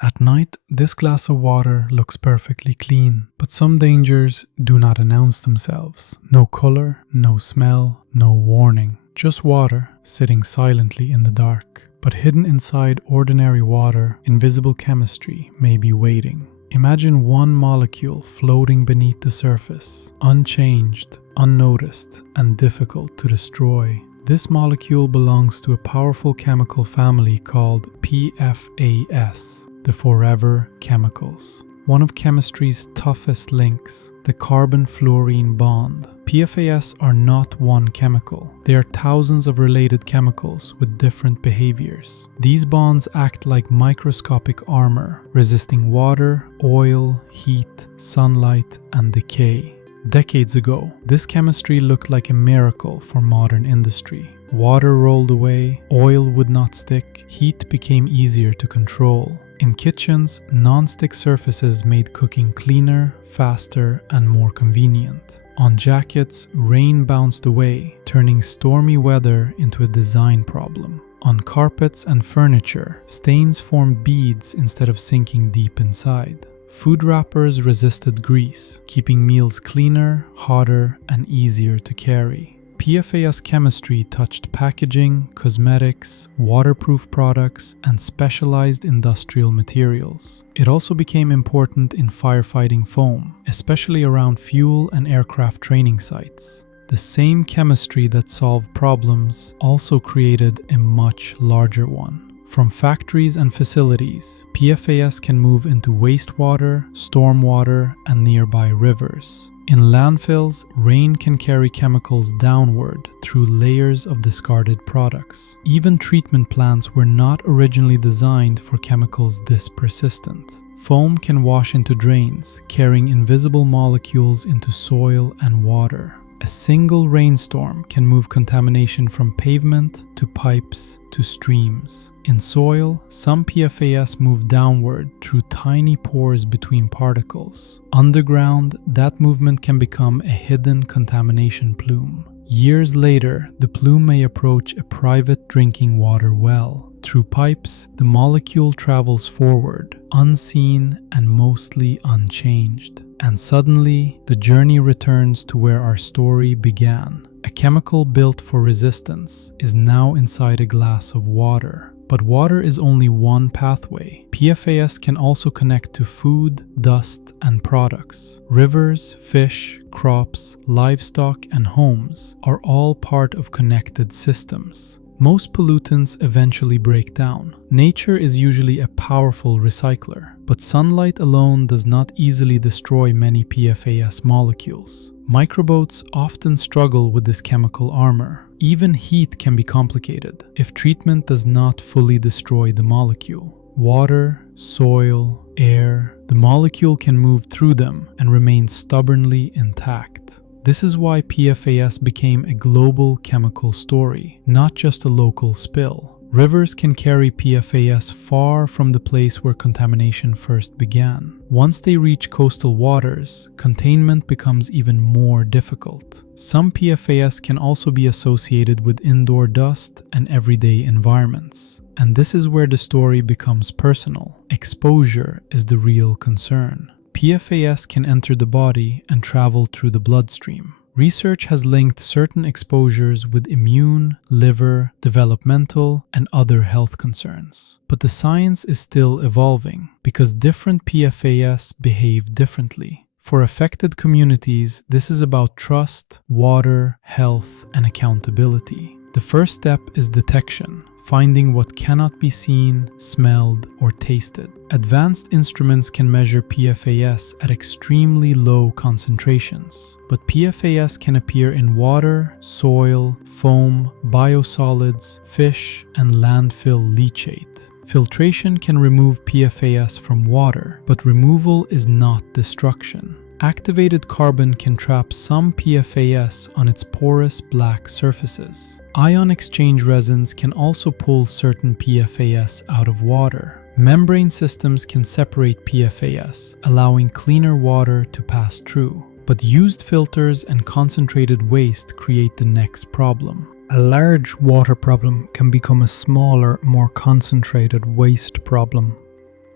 At night, this glass of water looks perfectly clean, but some dangers do not announce themselves. No color, no smell, no warning. Just water, sitting silently in the dark. But hidden inside ordinary water, invisible chemistry may be waiting. Imagine one molecule floating beneath the surface, unchanged, unnoticed, and difficult to destroy. This molecule belongs to a powerful chemical family called PFAS, the forever chemicals. One of chemistry's toughest links, the carbon-fluorine bond. PFAS are not one chemical. They are thousands of related chemicals with different behaviors. These bonds act like microscopic armor, resisting water, oil, heat, sunlight, and decay. Decades ago, this chemistry looked like a miracle for modern industry. Water rolled away, oil would not stick, heat became easier to control. In kitchens, non-stick surfaces made cooking cleaner, faster, and more convenient. On jackets, rain bounced away, turning stormy weather into a design problem. On carpets and furniture, stains formed beads instead of sinking deep inside. Food wrappers resisted grease, keeping meals cleaner, hotter, and easier to carry. PFAS chemistry touched packaging, cosmetics, waterproof products, and specialized industrial materials. It also became important in firefighting foam, especially around fuel and aircraft training sites. The same chemistry that solved problems also created a much larger one. From factories and facilities, PFAS can move into wastewater, stormwater, and nearby rivers. In landfills, rain can carry chemicals downward through layers of discarded products. Even treatment plants were not originally designed for chemicals this persistent. Foam can wash into drains, carrying invisible molecules into soil and water. A single rainstorm can move contamination from pavement to pipes to streams. In soil, some PFAS move downward through tiny pores between particles. Underground, that movement can become a hidden contamination plume. Years later, the plume may approach a private drinking water well. Through pipes, the molecule travels forward, unseen and mostly unchanged. And suddenly, the journey returns to where our story began. A chemical built for resistance is now inside a glass of water. But water is only one pathway. PFAS can also connect to food, dust, and products. Rivers, fish, crops, livestock, and homes are all part of connected systems. Most pollutants eventually break down. Nature is usually a powerful recycler, but sunlight alone does not easily destroy many PFAS molecules. Microboats often struggle with this chemical armor. Even heat can be complicated if treatment does not fully destroy the molecule. Water, soil, air, the molecule can move through them and remain stubbornly intact. This is why PFAS became a global chemical story, not just a local spill. Rivers can carry PFAS far from the place where contamination first began. Once they reach coastal waters, containment becomes even more difficult. Some PFAS can also be associated with indoor dust and everyday environments. And this is where the story becomes personal. Exposure is the real concern. PFAS can enter the body and travel through the bloodstream. Research has linked certain exposures with immune, liver, developmental, and other health concerns. But the science is still evolving because different PFAS behave differently. For affected communities, this is about trust, water, health, and accountability. The first step is detection, finding what cannot be seen, smelled, or tasted. Advanced instruments can measure PFAS at extremely low concentrations, but PFAS can appear in water, soil, foam, biosolids, fish, and landfill leachate. Filtration can remove PFAS from water, but removal is not destruction. Activated carbon can trap some PFAS on its porous black surfaces. Ion exchange resins can also pull certain PFAS out of water. Membrane systems can separate PFAS, allowing cleaner water to pass through. But used filters and concentrated waste create the next problem. A large water problem can become a smaller, more concentrated waste problem.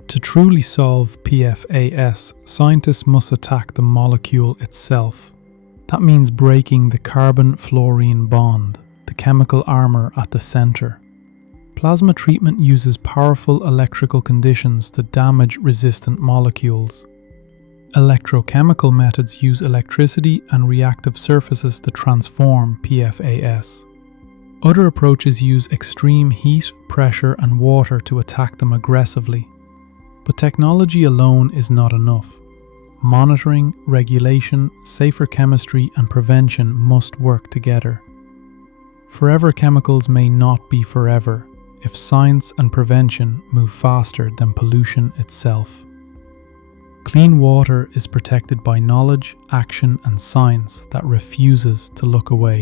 To truly solve PFAS, scientists must attack the molecule itself. That means breaking the carbon-fluorine bond, the chemical armor at the center. Plasma treatment uses powerful electrical conditions to damage resistant molecules. Electrochemical methods use electricity and reactive surfaces to transform PFAS. Other approaches use extreme heat, pressure, and water to attack them aggressively. But technology alone is not enough. Monitoring, regulation, safer chemistry, and prevention must work together. Forever chemicals may not be forever if science and prevention move faster than pollution itself. Clean water is protected by knowledge, action, and science that refuses to look away.